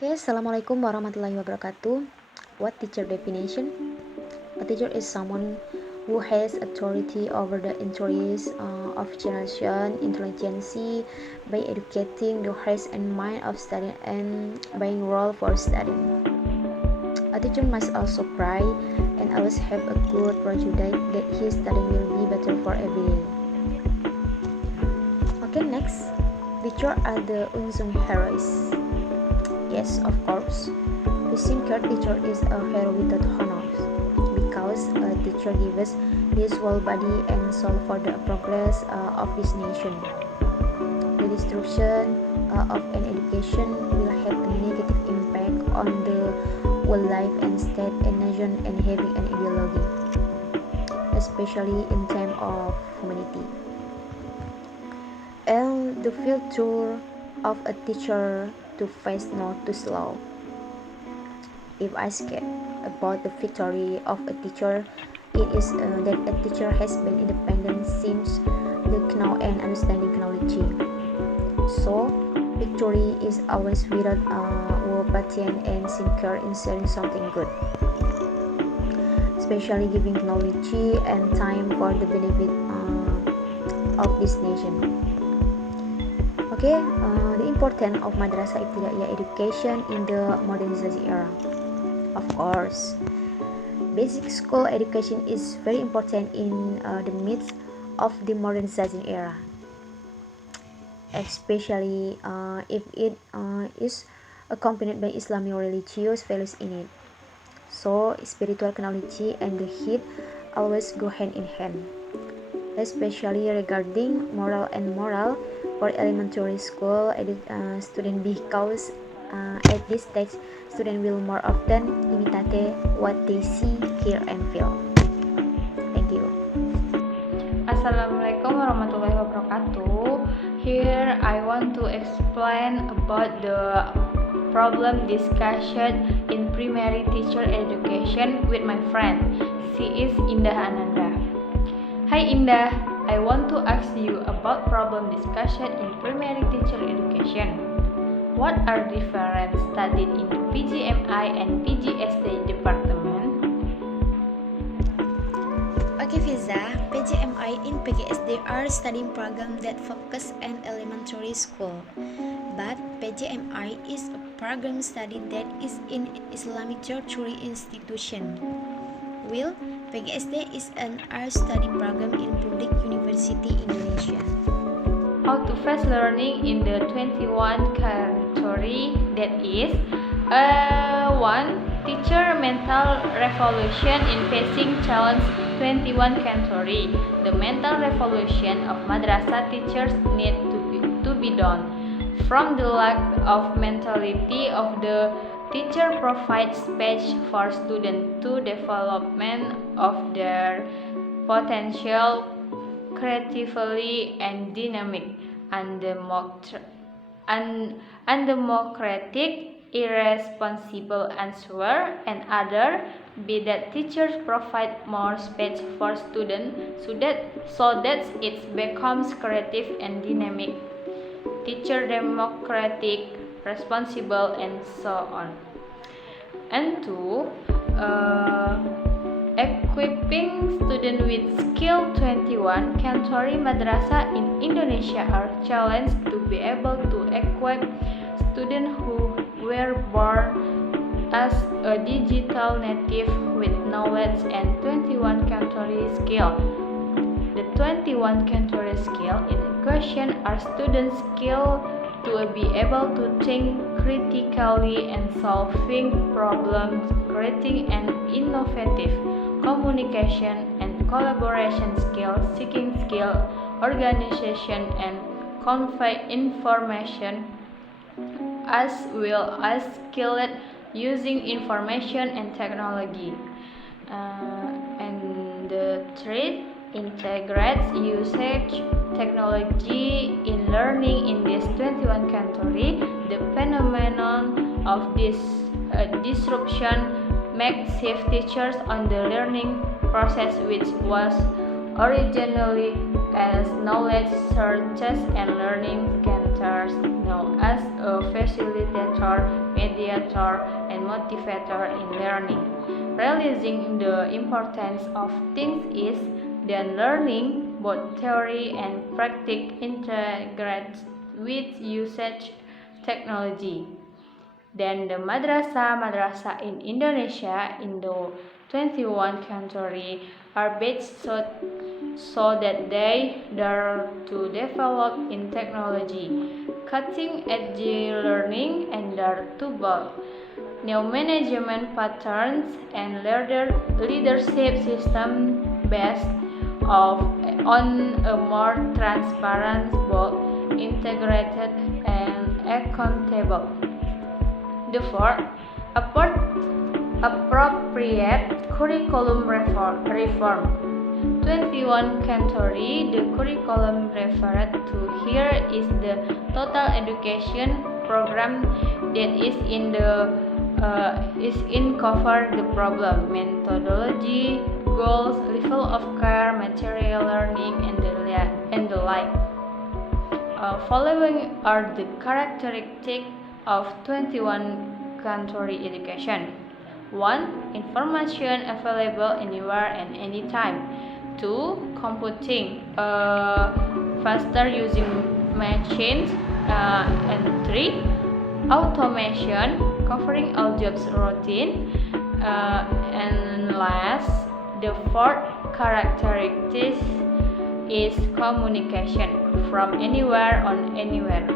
Okay, Assalamualaikum warahmatullahi wabarakatuh. What teacher definition? A teacher is someone who has authority over the interests of generation, intelligence by educating the hearts and mind of students and buying role for studying. A teacher must also pray and always have a good prejudice that his studying will be better for every day. Okay, next. Teachers are the unsung heroes. Yes, of course. The senior teacher is a hero without honors because a teacher gives his whole body and soul for the progress of his nation. The destruction of an education will have a negative impact on the whole life and state and nation and having an ideology, especially in time of humanity. And the future of a teacher to face not too slow. If I speak about the victory of a teacher, it is that a teacher has been independent since the know and understanding knowledge. So, victory is always without patient and sincere in sharing something good, especially giving knowledge and time for the benefit of this nation. Okay, the importance of madrasah ibtidaiyah education in the modernization era. Of course, basic school education is very important in the midst of the modernization era, especially if it is accompanied by Islamic religious values in it. So, spiritual knowledge and the heat always go hand in hand, especially regarding moral and moral for elementary school student because at this stage students will more often imitate what they see, hear, and feel. Thank you. Assalamualaikum warahmatullahi wabarakatuh. Here I want to explain about the problem discussion in primary teacher education with my friend. She is Indah Ananda. Hi Indah, I want to ask you about problem discussion in primary teacher education. What are different studied in the PGMI and PGSD department? Okay, Fiza, PGMI in PGSD are studying program that focus on elementary school, but PGMI is a program study that is in Islamic tertiary institution. While PGSD is an art study program in public university Indonesia. How to face learning in the 21 category, that is 1. Teacher mental revolution in facing challenge 21 category. The mental revolution of madrasah teachers need to be done. From the lack of mentality of the teacher provides space for students to development of their potential creatively and dynamic, undemocratic, irresponsible answer, and other be that teachers provide more space for students so that it becomes creative and dynamic, teacher democratic, responsible, and so on. And 2. Equipping students with skill 21 category madrasah in Indonesia are challenged to be able to equip students who were born as a digital native with knowledge and 21 category skill. The 21 category skill in question are students' skill to be able to think critically and solving problems, creating an innovative communication and collaboration skill, seeking skill, organization, and convey information, as well as skilled using information and technology. And the 3. Integrates usage technology in learning in this 21 category. The phenomenon of this disruption makes shift teachers on the learning process, which was originally as knowledge searches and learning can factors known as a facilitator, mediator, and motivator in learning. Realizing the importance of things is then learning, both theory and practice, integrates with usage technology. Then the madrasah in Indonesia in the 21 countries are based so that they dare to develop in technology, cutting-edge learning, and dare to build new management patterns and leadership system based on a more transparent, bold, integrated, and accountable. The fourth, appropriate curriculum reform. 21 countries, the curriculum referred to here is the total education program that is in cover the problem, methodology, goals, level of care, material learning, and the like. Following are the characteristics of 21 country education. 1. Information available anywhere and anytime. 2. Computing faster using machines. And 3. Automation covering all jobs routine. And last, the fourth characteristic is communication from anywhere on anywhere.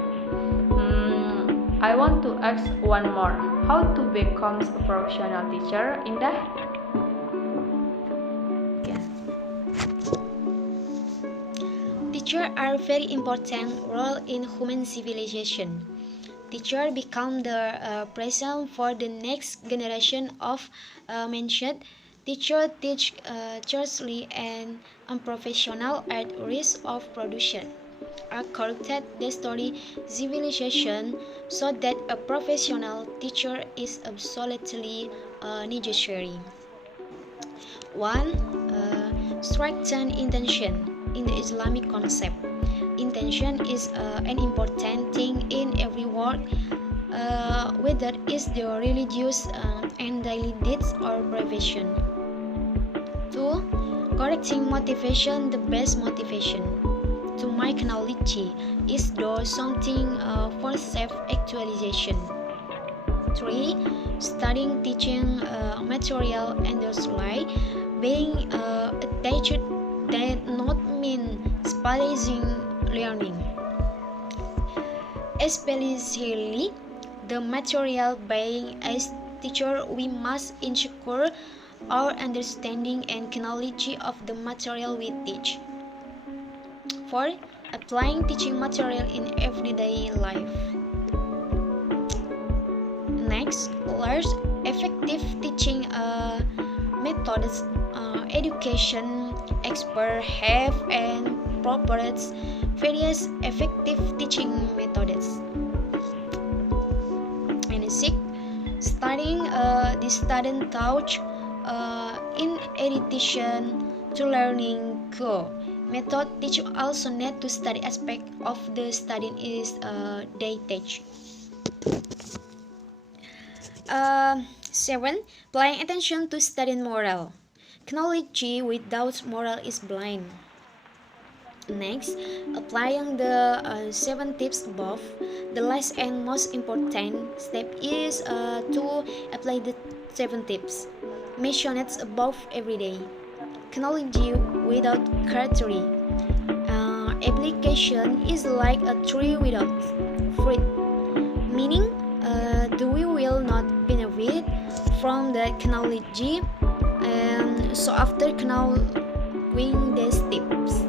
I want to ask one more. How to become a professional teacher, Indah? Teachers are very important role in human civilization. Teachers become the present for the next generation of mentioned. Teachers teach churchly and unprofessional at risk of production. Are corrected the story civilization so that a professional teacher is absolutely necessary. 1. Strengthen intention in the Islamic concept. Intention is an important thing in every work, whether it's the religious and daily deeds or profession. 2. Correcting motivation, the best motivation. To my knowledge is do something for self-actualization. 3. Studying teaching material and those like being attached that not mean spacing learning. Especially the material being as teacher we must ensure our understanding and knowledge of the material we teach. 4. Applying teaching material in everyday life. Next, learn effective teaching methods. Education experts have and proposed various effective teaching methods. And 6. Studying the student touch in addition to learning go. Method teacher also need to study aspect of the studying is they teach. 7. Paying attention to student moral. Knowledge without moral is blind. Next, applying the 7 tips above, the last and most important step is to apply the 7 tips mentioned above every day. Knowledge without criteria. Application is like a tree without fruit, meaning we will not benefit from the knowledge, and so after knowing these tips,